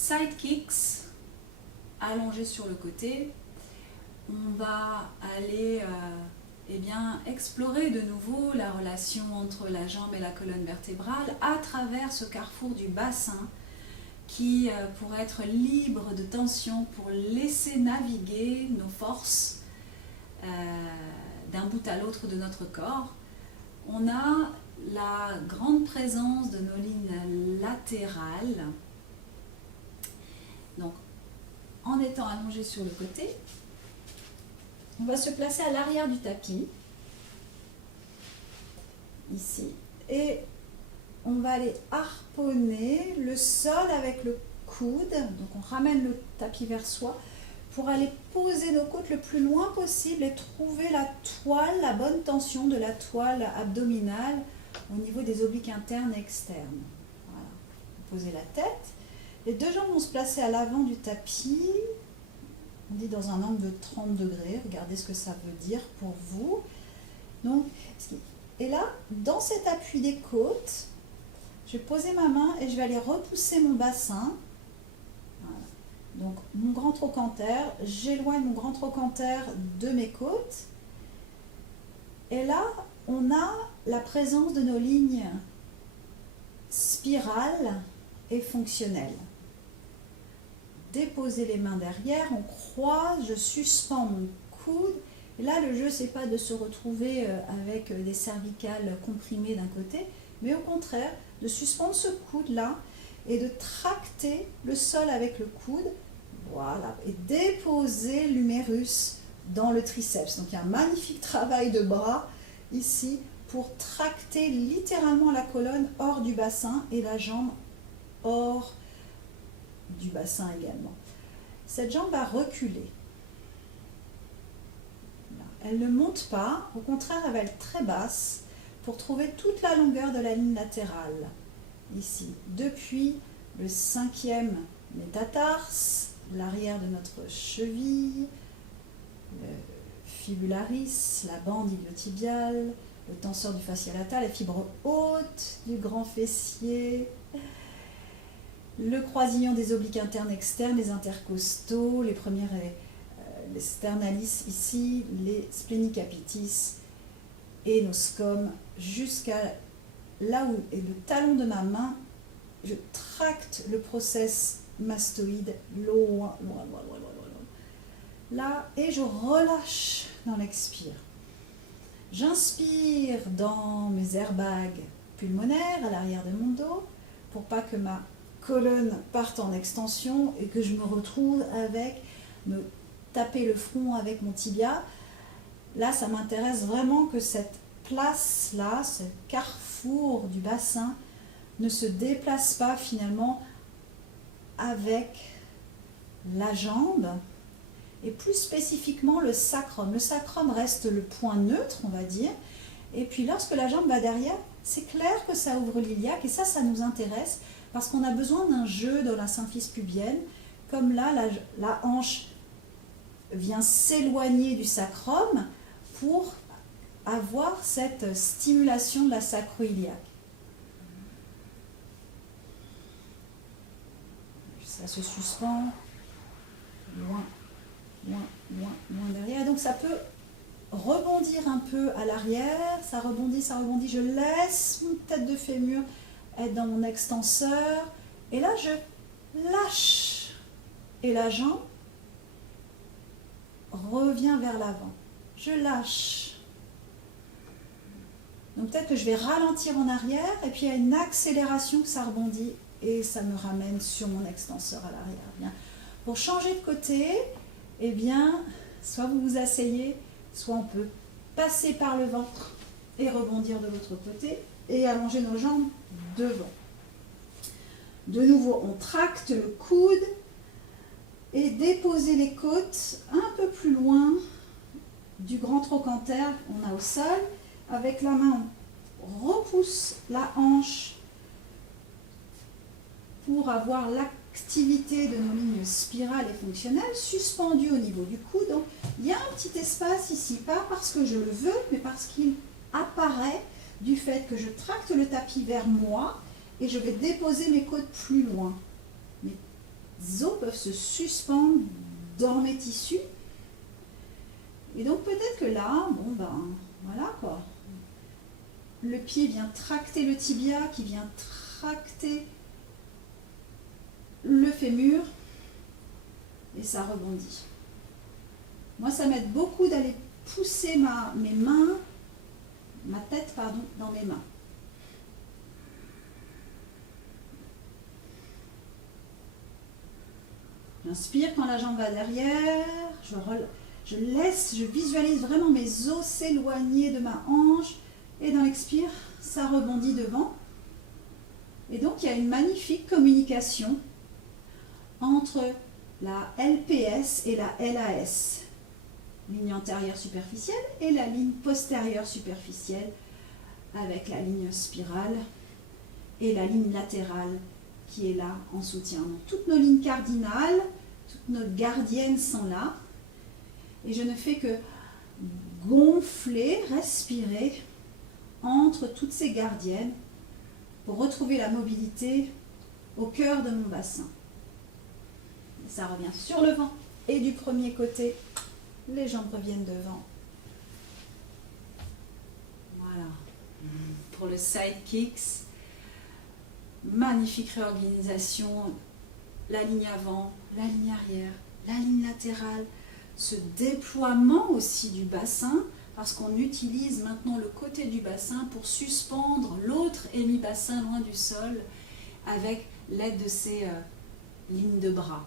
Side kicks, allongés sur le côté. On va aller explorer de nouveau la relation entre la jambe et la colonne vertébrale à travers ce carrefour du bassin qui, pour être libre de tension, pour laisser naviguer nos forces d'un bout à l'autre de notre corps. On a la grande présence de nos lignes latérales. Donc, en étant allongé sur le côté, on va se placer à l'arrière du tapis, ici, et on va aller harponner le sol avec le coude. Donc on ramène le tapis vers soi pour aller poser nos côtes le plus loin possible et trouver la toile, la bonne tension de la toile abdominale au niveau des obliques internes et externes. Voilà. Posez la tête. Les deux jambes vont se placer à l'avant du tapis. On dit dans un angle de 30 degrés. Regardez ce que ça veut dire pour vous. Donc, et là, dans cet appui des côtes, je vais poser ma main et je vais aller repousser mon bassin. Voilà. Donc, mon grand trochanter, j'éloigne mon grand trochanter de mes côtes. Et là, on a la présence de nos lignes spirales et fonctionnelles. Déposer les mains derrière, on croise, je suspends mon coude. Et là, le jeu, c'est pas de se retrouver avec des cervicales comprimées d'un côté, mais au contraire, de suspendre ce coude-là et de tracter le sol avec le coude, voilà, et déposer l'humérus dans le triceps. Donc, il y a un magnifique travail de bras ici pour tracter littéralement la colonne hors du bassin et la jambe hors du bassin également. Cette jambe va reculer. Elle ne monte pas, au contraire, elle va être très basse pour trouver toute la longueur de la ligne latérale. Ici, depuis le 5e métatarse, l'arrière de notre cheville, le fibularis, la bande iliotibiale, le tenseur du fascia latal, les fibres hautes du grand fessier, le croisillon des obliques internes externes, les intercostaux, les premières les sternalis ici, les splenicapitis et nos scomes, jusqu'à là où est le talon de ma main. Je tracte le process mastoïde loin, là, et je relâche dans l'expire. J'inspire dans mes airbags pulmonaires à l'arrière de mon dos pour pas que ma colonne parte en extension et que je me retrouve avec me taper le front avec mon tibia. Là, ça m'intéresse vraiment que cette place-là, ce carrefour du bassin, ne se déplace pas finalement avec la jambe et plus spécifiquement le sacrum. Le sacrum reste le point neutre, on va dire, et puis lorsque la jambe va derrière, c'est clair que ça ouvre l'iliaque et ça nous intéresse parce qu'on a besoin d'un jeu dans la symphyse pubienne, comme là, la hanche vient s'éloigner du sacrum pour avoir cette stimulation de la sacro-iliaque. Ça se suspend loin derrière. Donc ça peut rebondir un peu à l'arrière, ça rebondit. Je laisse mon tête de fémur être dans mon extenseur et là je lâche et la jambe revient vers l'avant. Je lâche. Donc peut-être que je vais ralentir en arrière et puis il y a une accélération que ça rebondit et ça me ramène sur mon extenseur à l'arrière. Bien. Pour changer de côté, eh bien, soit vous vous asseyez, soit on peut passer par le ventre et rebondir de l'autre côté et allonger nos jambes devant. De nouveau, on tracte le coude et déposer les côtes un peu plus loin du grand trochanter qu'on a au sol. Avec la main, on repousse la hanche pour avoir l'activité de nos lignes spirales et fonctionnelles suspendues au niveau du cou. Donc, il y a un petit espace ici, pas parce que je le veux, mais parce qu'il apparaît du fait que je tracte le tapis vers moi et je vais déposer mes côtes plus loin. Mais os peuvent se suspendre dans mes tissus. Et donc peut-être que là, bon ben voilà quoi. Le pied vient tracter le tibia, qui vient tracter le fémur, et ça rebondit. Moi, ça m'aide beaucoup d'aller pousser ma tête dans mes mains. J'inspire quand la jambe va derrière, je visualise vraiment mes os s'éloigner de ma hanche, et dans l'expire, ça rebondit devant. Et donc, il y a une magnifique communication entre la LPS et la LAS, ligne antérieure superficielle, et la ligne postérieure superficielle, avec la ligne spirale et la ligne latérale qui est là en soutien. Donc, toutes nos lignes cardinales, toutes nos gardiennes sont là. Et je ne fais que gonfler, respirer entre toutes ces gardiennes pour retrouver la mobilité au cœur de mon bassin. Et ça revient sur le vent et du premier côté, les jambes reviennent devant. Voilà. Pour le side kicks, magnifique réorganisation, la ligne avant, la ligne arrière, la ligne latérale, ce déploiement aussi du bassin, parce qu'on utilise maintenant le côté du bassin pour suspendre l'autre hémibassin loin du sol avec l'aide de ces lignes de bras.